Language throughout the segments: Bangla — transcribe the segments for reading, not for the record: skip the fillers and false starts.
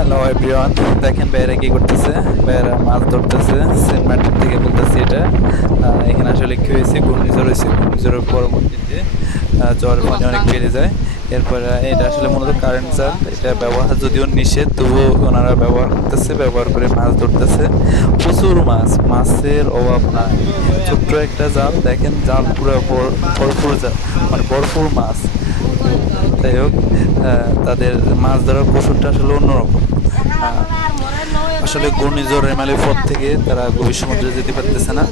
হ্যালো এভরিওয়ান, দেখেন ভাইয়েরা কি করতেছে। ভাইয়েরা মাছ ধরতেছে সেন্ট মার্টিন থেকে বলতেছে এটা। এখানে আসলে কি হয়েছে, ঘূর্ণিঝড় হয়েছে। ঘূর্ণিঝড়ের পরবর্তীতে ঝড়ের পানি অনেক বেড়ে যায়। এরপরে এটা আসলে মূলত কারেন্ট জাল, এটা ব্যবহার যদিও নিষেধ, তবুও ওনারা ব্যবহার করতেছে, ব্যবহার করে মাছ ধরতেছে। প্রচুর মাছ, মাছের অভাব নাই। ছোট্ট একটা জাল, দেখেন জাল পুরো ভরপুর জাল, মানে ভরপুর মাছ। যাই হোক, তাদের মাছ ধরার কৌশলটা আসলে অন্যরকম। আসলে ঘূর্ণিঝড় রেমালের পর থেকে তারা গভীর সমুদ্রে যেতে পারতেছে না।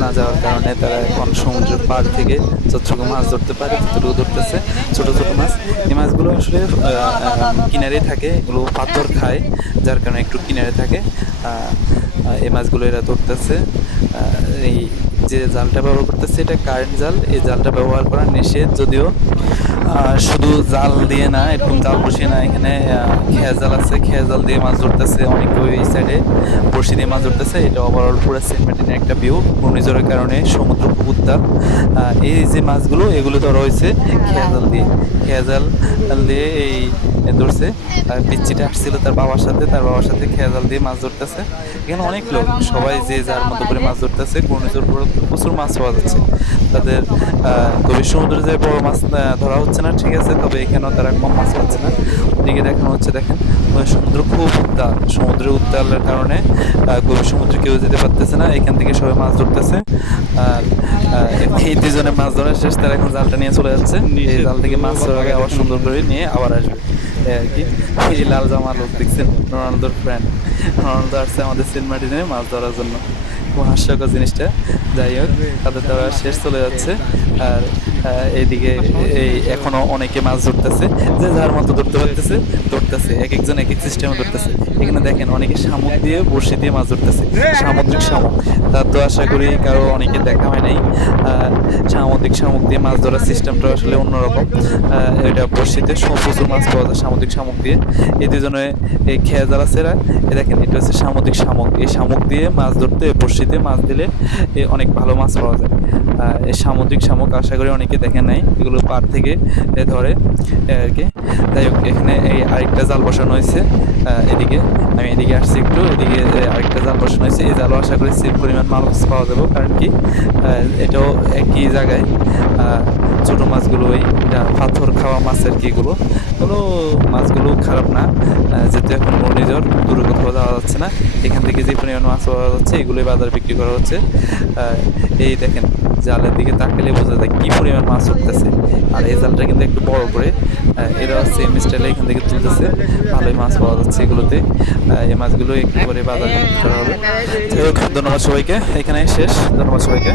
না যাওয়ার কারণে তারা এখন সমুদ্রের পাড় থেকে যতটুকু মাছ ধরতে পারে ততটুকু ধরতেছে, ছোট ছোট মাছ। এই মাছগুলো আসলে কিনারে থাকে, এগুলো পাথর খায়, যার কারণে একটু কিনারে থাকে। এই মাছগুলো এরা ধরতেছে। এই যে জালটা ব্যবহার করতেছে এটা কারেন্ট জাল। এই জালটা ব্যবহার করা নিষেধ, যদিও শুধু জাল দিয়ে না, এরকম জাল বসিয়ে না, এখানে খেয়া জাল আছে, খেয়া জাল দিয়ে মাছ ধরতেছে। অনেকে ওই সাইডে বড়শি দিয়ে মাছ ধরতেছে। এটা ওভারঅল পুরো সেন্ট মার্টিনের একটা ভিউ। ঘূর্ণিঝড়ের কারণে সমুদ্র খুব উত্তাল। এই যে মাছগুলো, এগুলো ধরা হয়েছে খেয়া জাল দিয়ে। খেয়া জাল দিয়ে এই ধরছে। পিচ্চিটা আসছিল তার বাবার সাথে, খেয়া জাল দিয়ে মাছ ধরতেছে। এখানে অনেক লোক, সবাই যে যার মতো করে মাছ ধরতেছে। ঘূর্ণিঝড় প্রচুর মাছ পাওয়া যাচ্ছে তাদের। গভীর সমুদ্রে যে বড় মাছ ধরা হচ্ছে না, ঠিক আছে, তবে এখানেও তারা কম মাছ পাচ্ছে না। ওদিকে দেখানো হচ্ছে, দেখেন সমুদ্র খুব উত্তাল। সমুদ্রের উত্তালের কারণে গভীর সমুদ্রে কেউ যেতে পারতেছে না, এখান থেকে সবাই মাছ ধরতেছে। আর এই দুজনে মাছ ধরা শেষ, তারা এখন জালটা নিয়ে চলে যাচ্ছে। এই জাল থেকে মাছ ধরাকে আবার সুন্দর করে নিয়ে আবার আসবে আর কি। এই লাল জামা লোক দেখছেন, রোনালদোর ফ্রেন্ড। রোনালদো আসছে আমাদের সেন্ট মার্টিনে মাছ ধরার জন্য। খুব হাস্যকর জিনিসটা। যাই হোক, তাদের তারা শেষ চলে যাচ্ছে। আর এইদিকে এই এখনো অনেকে মাছ ধরতেছে, যে যার মতো ধরতে পারতেছে ধরতেছে, এক একজন এক এক সিস্টেমে ধরতেছে। এখানে দেখেন অনেকে শামুক দিয়ে, বড়শি দিয়ে মাছ ধরতেছে, সামুদ্রিক শামুক। তার তো আশা করি কারো অনেকে দেখা হয় নাই। সামুদ্রিক শামুক দিয়ে মাছ ধরার সিস্টেমটা আসলে অন্যরকম। এটা বড়শিতে প্রচুর মাছ পাওয়া যায় সামুদ্রিক শামুক দিয়ে। এই দুজনে এই খেয়া জাল আছে, এ দেখেন এটা হচ্ছে সামুদ্রিক শামুক। এই শামুক দিয়ে মাছ ধরতে, বড়শিতে মাছ দিলে অনেক ভালো মাছ পাওয়া যায়। এই সামুদ্রিক শামুক আশা করি অনেকে দেখেন নাই, এগুলো পাড় থেকে ধরে আর কি। যাই হোক, এখানে এই আরেকটা জাল বসানো হয়েছে। এদিকে আমি এদিকে আসছি একটু, এদিকে আরেকটা জাল বসানো হয়েছে। এই জালও আশা করি সেম পরিমাণ মাছ পাওয়া যাবে, কারণ কি এটাও একই জায়গায়। ছোটো মাছগুলো ওই পাথর খাওয়া মাছ আর কি, এগুলো মাছগুলো খারাপ না। যেহেতু এখন ঘূর্ণিঝড়, দূরে কোথাও যাওয়া যাচ্ছে না, এখান থেকে যে পরিমাণ মাছ পাওয়া যাচ্ছে এগুলোই বাজারে বিক্রি করা হচ্ছে। এই দেখেন, জালের দিকে তাকালে বোঝা যায় কী পরিমাণ মাছ উঠতেছে। আর এই জালটা কিন্তু একটু বড় করে, এরা সেম স্টাইলে এখান থেকে তুলতেছে। ভালোই মাছ পাওয়া যাচ্ছে এগুলোতে। এই মাছগুলো একটু করে বাজারে বিক্রি করা হবে। ধন্যবাদ সবাইকে, এখানে শেষ। ধন্যবাদ সবাইকে।